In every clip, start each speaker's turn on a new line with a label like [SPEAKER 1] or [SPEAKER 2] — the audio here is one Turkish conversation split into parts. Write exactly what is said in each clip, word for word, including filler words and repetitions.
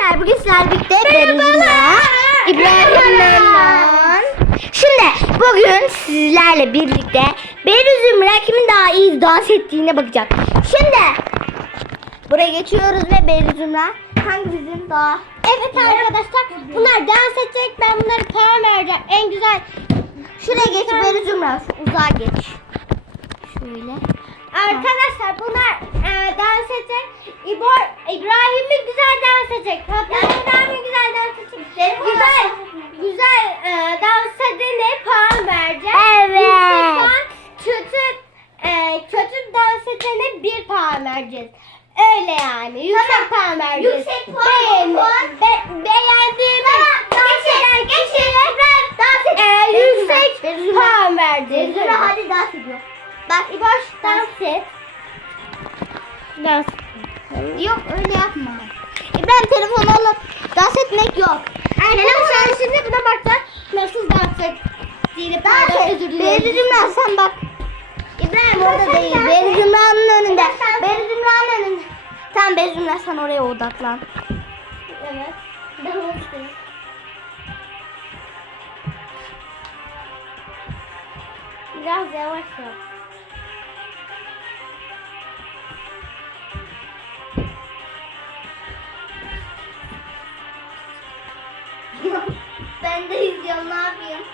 [SPEAKER 1] Arkadaşlar bugün sizlerle birlikte Beruz'la İbrahim'le Şimdi bugün sizlerle birlikte Beruz'un kimin daha iyi dans ettiğine bakacak. Şimdi buraya geçiyoruz ve Beruz'umla hangimizin daha...
[SPEAKER 2] Evet arkadaşlar, bunlar dans edecek, ben bunları puan vereceğim. En güzel.
[SPEAKER 1] Şuraya geç Beruz'umla, şu uzağa geç. Şöyle.
[SPEAKER 2] Arkadaşlar bunlar e, dans edecek. İbo, İbrahim mi güzel dans edecek? Fatma mi güzel dans edecek? Güzel, güzel e, dans edene puan vereceğiz.
[SPEAKER 1] Evet.
[SPEAKER 2] Yüksek puan, kötü, e, kötü dans edene bir puan vereceğiz. Öyle yani. Yüksek puan vereceğiz.
[SPEAKER 1] Yüksek puan,
[SPEAKER 2] Beğen,
[SPEAKER 1] puan.
[SPEAKER 2] be, beğendiğimiz geçen kişiye
[SPEAKER 1] dans et.
[SPEAKER 2] e, yüksek
[SPEAKER 1] Beruz'umla-
[SPEAKER 2] puan vereceğiz.
[SPEAKER 1] Beruz'umla hadi dans ediyor. Bak
[SPEAKER 2] İboş dans et. Dans.
[SPEAKER 1] yok öyle yapma. İbrahim telefonu alıp dans etmek yok.
[SPEAKER 2] Arkadaşlar şimdi buna bakacağız. Nasıl dans ettiğini
[SPEAKER 1] Dans
[SPEAKER 2] pardon
[SPEAKER 1] et.
[SPEAKER 2] özür dilerim.
[SPEAKER 1] Beruz'umla sen bak. İbrahim orada değil. Beruz'umla'nın önünde. Beruz'umla'nın önünde. Tamam Beruz'umla sen oraya odaklan.
[SPEAKER 2] Evet. Dans et. Biraz yavaş yap.
[SPEAKER 1] Ben de izliyorum, ne yapayım?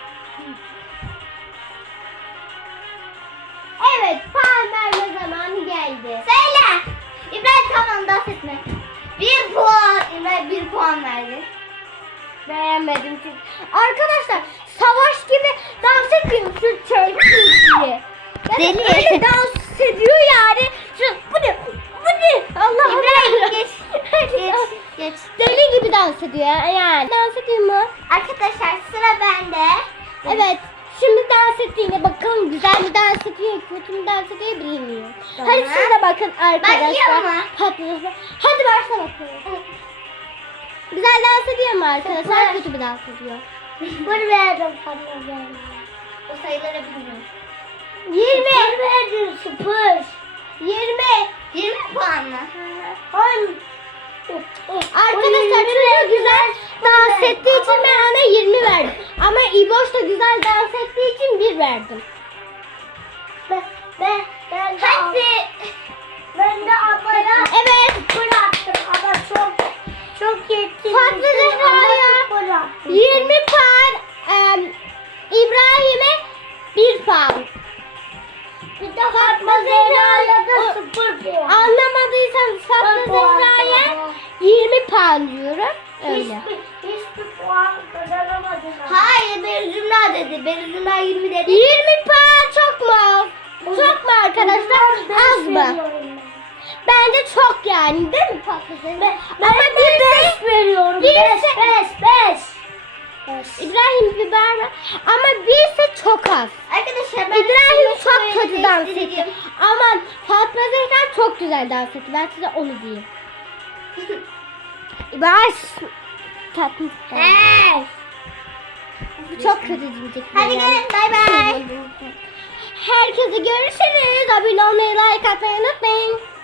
[SPEAKER 2] Evet, puan verme zamanı geldi.
[SPEAKER 1] Söyle. İbrahim tamam dans etme. Bir puan. İbrahim bir puan verdi.
[SPEAKER 2] Beğenmedim çünkü. Arkadaşlar savaş gibi dans etmiyor şu çöpçü.
[SPEAKER 1] Deli.
[SPEAKER 2] Öyle dans ediyor yani. Şu, bu ne? Bu ne? Allah
[SPEAKER 1] İbrahim
[SPEAKER 2] Allah.
[SPEAKER 1] geç. Geç. Geç.
[SPEAKER 2] Deli gibi dans ediyor yani. Dans ediyor mu?
[SPEAKER 1] Arkadaşlar sıra bende.
[SPEAKER 2] Evet. Şimdi dans ettiğine bakalım güzel mi dans ediyor, kötü mü dans ediyor bilmiyorum.
[SPEAKER 1] Tamam.
[SPEAKER 2] Hadi siz de bakın arkadaşlar.
[SPEAKER 1] Başlayalım mı?
[SPEAKER 2] Patlasın. Hadi başla bakalım. Güzel dans ediyor mu arkadaşlar?
[SPEAKER 1] Süper.
[SPEAKER 2] Kötü bir dans ediyor.
[SPEAKER 1] Sıfır verdim sana. O sayıları bilmiyorum.
[SPEAKER 2] yirmi.
[SPEAKER 1] Sıfır verdim sıfır.
[SPEAKER 2] yirmi.
[SPEAKER 1] yirmi puanla.
[SPEAKER 2] on. Arkadaşlar çocuk güzel dans ettiği için ben ona yirmi verdim. Ama İboş da güzel dans ettiği için bir verdim.
[SPEAKER 1] Ben, ben, ben de Hadi. Ben de abaya
[SPEAKER 2] Evet.
[SPEAKER 1] bıraktım ama çok çok yetkili.
[SPEAKER 2] Fatma Zehra'ya yirmi puan, em, İbrahim'e bir puan.
[SPEAKER 1] Bir de Fatma Zehra'ya da sıfır puan.
[SPEAKER 2] Anlamadıysanız Fatma Zehra'ya yirmi puan diyorum. Öyle.
[SPEAKER 1] Hiçbir, hiçbir puan kazanamadım. Hayır Beruz'umla dedi. Beruz'umla yirmi dedi.
[SPEAKER 2] yirmi puan çok mu? Çok mu arkadaşlar? Az mı? Bence çok yani değil mi Fatma Zehra? Ama bir beş
[SPEAKER 1] veriyorum.
[SPEAKER 2] birisi,
[SPEAKER 1] beş, beş.
[SPEAKER 2] İbrahim biber ver. Ama birisi çok az.
[SPEAKER 1] Arkadaşlar ben
[SPEAKER 2] İbrahim
[SPEAKER 1] size
[SPEAKER 2] çok
[SPEAKER 1] şöyle
[SPEAKER 2] kötü dans
[SPEAKER 1] göstereyim.
[SPEAKER 2] etti. Aman Fatma Zehra çok güzel dans etti. Ben size onu diyeyim. İbrahim tatlı.
[SPEAKER 1] Evet.
[SPEAKER 2] Çok kötü diyecek.
[SPEAKER 1] Hadi gelin bay bay.
[SPEAKER 2] Herkese görüşürüz. Abone olmayı, like atmayı unutmayın.